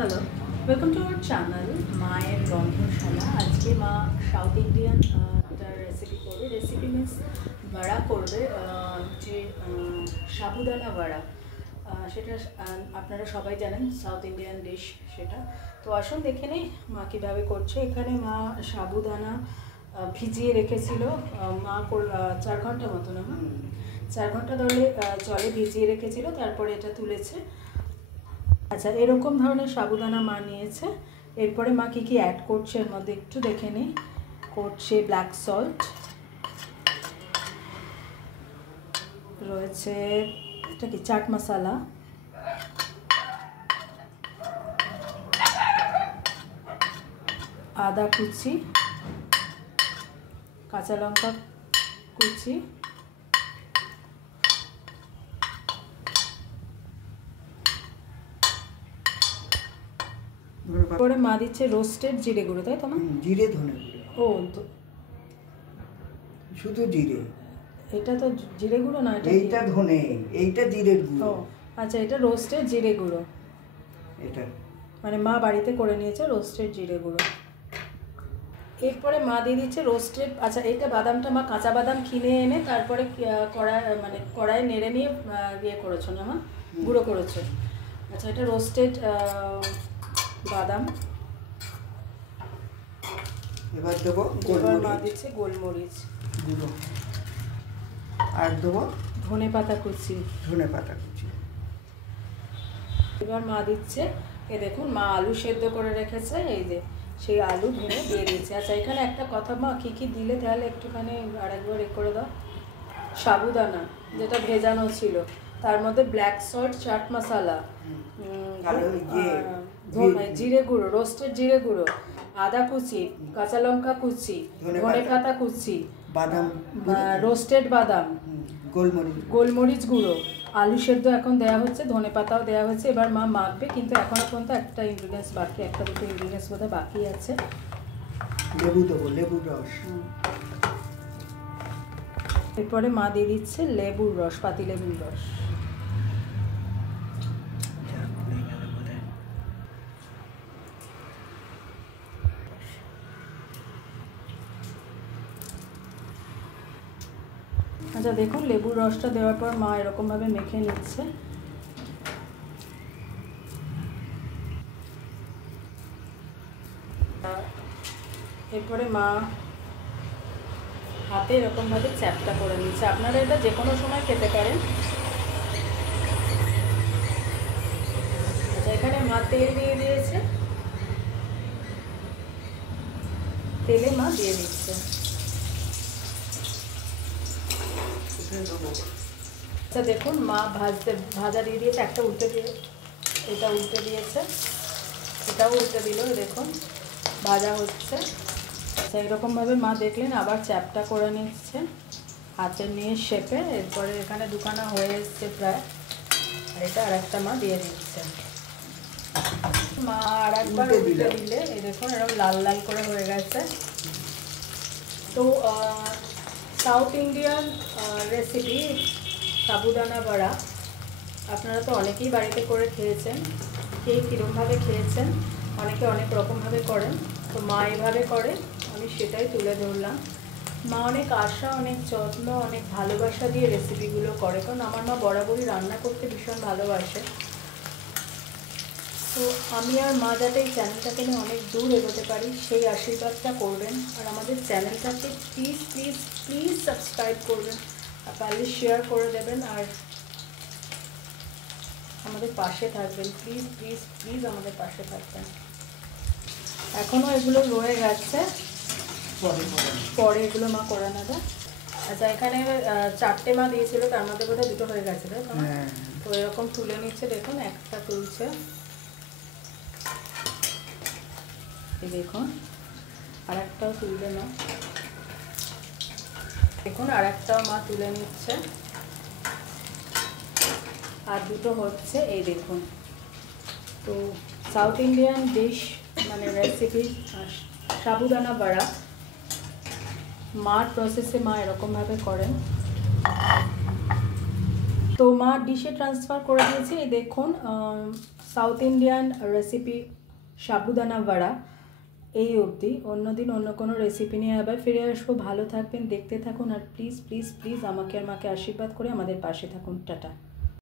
Hello, welcome to our channel মায়ের রন্ধনশালা। আজকে মা সাউথ ইন্ডিয়ান একটা রেসিপি করবে। রেসিপি মিন্স বড়া করবে, যে সাবুদানা বড়া। সেটা আপনারা সবাই জানেন, সাউথ ইন্ডিয়ান ডিশ সেটা। তো আসুন দেখে নিই মা কীভাবে করছে। এখানে মা সাবুদানা ভিজিয়ে রেখেছিল, মা 4 ঘন্টা মতো না, 4 ঘন্টা ধরে জলে ভিজিয়ে রেখেছিল, তারপরে এটা তুলেছে। আচ্ছা, এরকম ধরনের সাবুদানা মা নিয়েছে। এরপরে মা কী কী অ্যাড করছে এর মধ্যে একটু দেখে নিই। করছে ব্ল্যাক সল্ট, রয়েছে এটা কি চাট মশলা, আদা কুচি, কাঁচা লঙ্কা কুচি, পরে মা দিচ্ছে রোস্টেড জিরে গুঁড়ো, তাই তো মা? জিরে ধনে গুঁড়ো। ও, শুধু জিরে। এটা তো জিরে গুঁড়ো না, এইটা ধনে, এইটা জিরের গুঁড়ো। ও আচ্ছা, এটা রোস্টেড জিরে গুঁড়ো। এটা মানে মা বাড়িতে করে নিয়েছে রোস্টেড জিরে গুঁড়ো। এরপরে মা দিয়ে দিচ্ছে রোস্টেড, আচ্ছা এটা বাদামটা মা কাঁচা বাদাম কিনে এনে তারপরে কড়াই নেড়ে নিয়ে ইয়ে করেছো না মা, গুঁড়ো করেছো। আচ্ছা, এটা রোস্টেড বাদাম। এবার দেবো এবার মা দিচ্ছে গোলমরিচ গুঁড়ো, আর দেবো ধনে পাতা কুচি। কুচি। এবার মা দিচ্ছে, এ দেখুন মা আলু সেদ্ধ করে রেখেছে, এই যে সেই আলু ভেঙে দিয়ে দিচ্ছে। আচ্ছা, এখানে একটা কথা মা, কী কী দিলে তাহলে একটুখানি আরেকবার করে দাও। সাবুদানা যেটা ভেজানো ছিল, তার মধ্যে ব্ল্যাক সল্ট, চাট মশলা, জিরে গুঁড়ো, রোস্টেড জিরে গুঁড়ো, আদা কুচি, কাঁচা লঙ্কা কুচি, ধনে পাতা কুচি, বাদাম, রোস্টেড বাদাম, গোলমরিচ গুঁড়ো, আলু সেদ্ধ এখন দেওয়া হচ্ছে, ধনে পাতাও দেওয়া হচ্ছে। এবার মা মাখবে, কিন্তু এখনো পর্যন্ত একটা ইনগ্রিডিয়েন্টস বাকি, একটা দুটো ইনগ্রিডিয়েন্টস বোধহয় বাকি আছে। লেবু দেবো, লেবুর রস। এরপরে মা দিয়ে দিচ্ছে লেবুর রস, পাতি লেবুর রস। আচ্ছা দেখুন, লেবুর রসটা দেওয়ার পর মা এরকমভাবে মেখে নিচ্ছে। এরপরে মা হাতে এরকমভাবে চ্যাপটা করে নিচ্ছে। আপনারা এটা যে কোনো সময় খেতে পারেন। আচ্ছা, এখানে মা তেল দিয়ে দিয়েছে, তেলে মা দিয়ে দিচ্ছে। আচ্ছা দেখুন, মা ভাজা দিয়ে দিয়েছে, একটা উল্টে দিয়ে, এটা উল্টে দিয়েছে, এটাও উল্টে দিল, দেখুন ভাজা হচ্ছে। আচ্ছা, এরকমভাবে মা দেখলেন, আবার চ্যাপটা করে নিচ্ছে হাতে নিয়ে শেপে। এরপরে এখানে দুখানা হয়ে এসছে প্রায়, আর এটা আর একটা মা দিয়ে দিচ্ছে। মা আর একবার উল্টে দিলে এই দেখুন এরকম লাল লাল করে হয়ে গেছে। তো সাউথ ইন্ডিয়ান রেসিপি সাবুদানা বড়া আপনারা তো অনেকেই বাড়িতে করে খেয়েছেন। কে কীরকমভাবে খেয়েছেন, অনেকে অনেক রকমভাবে করেন। তো মা এভাবে করে, আমি সেটাই তুলে ধরলাম। মা অনেক আশা, অনেক যত্ন, অনেক ভালোবাসা দিয়ে রেসিপিগুলো করে, কারণ আমার মা বরাবরই রান্না করতে ভীষণ ভালোবাসে। তো আমি আর মা যাতে এই চ্যানেলটাকে নিয়ে অনেক দূর এগোতে পারি, সেই আশীর্বাদটা করবেন। আর আমাদের চ্যানেলটাকে প্লিজ প্লিজ প্লিজ সাবস্ক্রাইব করবেন, আর পারলে শেয়ার করে দেবেন, আর আমাদের পাশে থাকবেন। প্লিজ প্লিজ প্লিজ আমাদের পাশে থাকবেন। এখনও এগুলো রয়ে গেছে, পরে এগুলো মা করে নেবে। আচ্ছা, এখানে 4টে মা দিয়েছিল, তার মধ্যে বোধহয় 2টো হয়ে গেছে, তাই তো? তো এরকম তুলে নিচ্ছে, দেখুন একটা তুলছে, দেখুন আর একটাও তুলবে না, দেখুন আর একটাও মা তুলে নিচ্ছে, আর 2টো হচ্ছে, এই দেখুন। তো সাউথ ইন্ডিয়ান ডিশ মানে রেসিপি সাবুদানা বড়া মার প্রসেসে মা এরকমভাবে করেন। তো মা ডিশে ট্রান্সফার করে দিয়েছি, এই দেখুন সাউথ ইন্ডিয়ান রেসিপি সাবুদানা বড়া এই অবধি। অন্যদিন অন্য কোনো রেসিপি নিয়ে আবার ফিরে আসবো। ভালো থাকবেন, দেখতে থাকুন, আর প্লিজ প্লিজ প্লিজ আমাকে আর মাকে আশীর্বাদ করে আমাদের পাশে থাকুন। টাটা।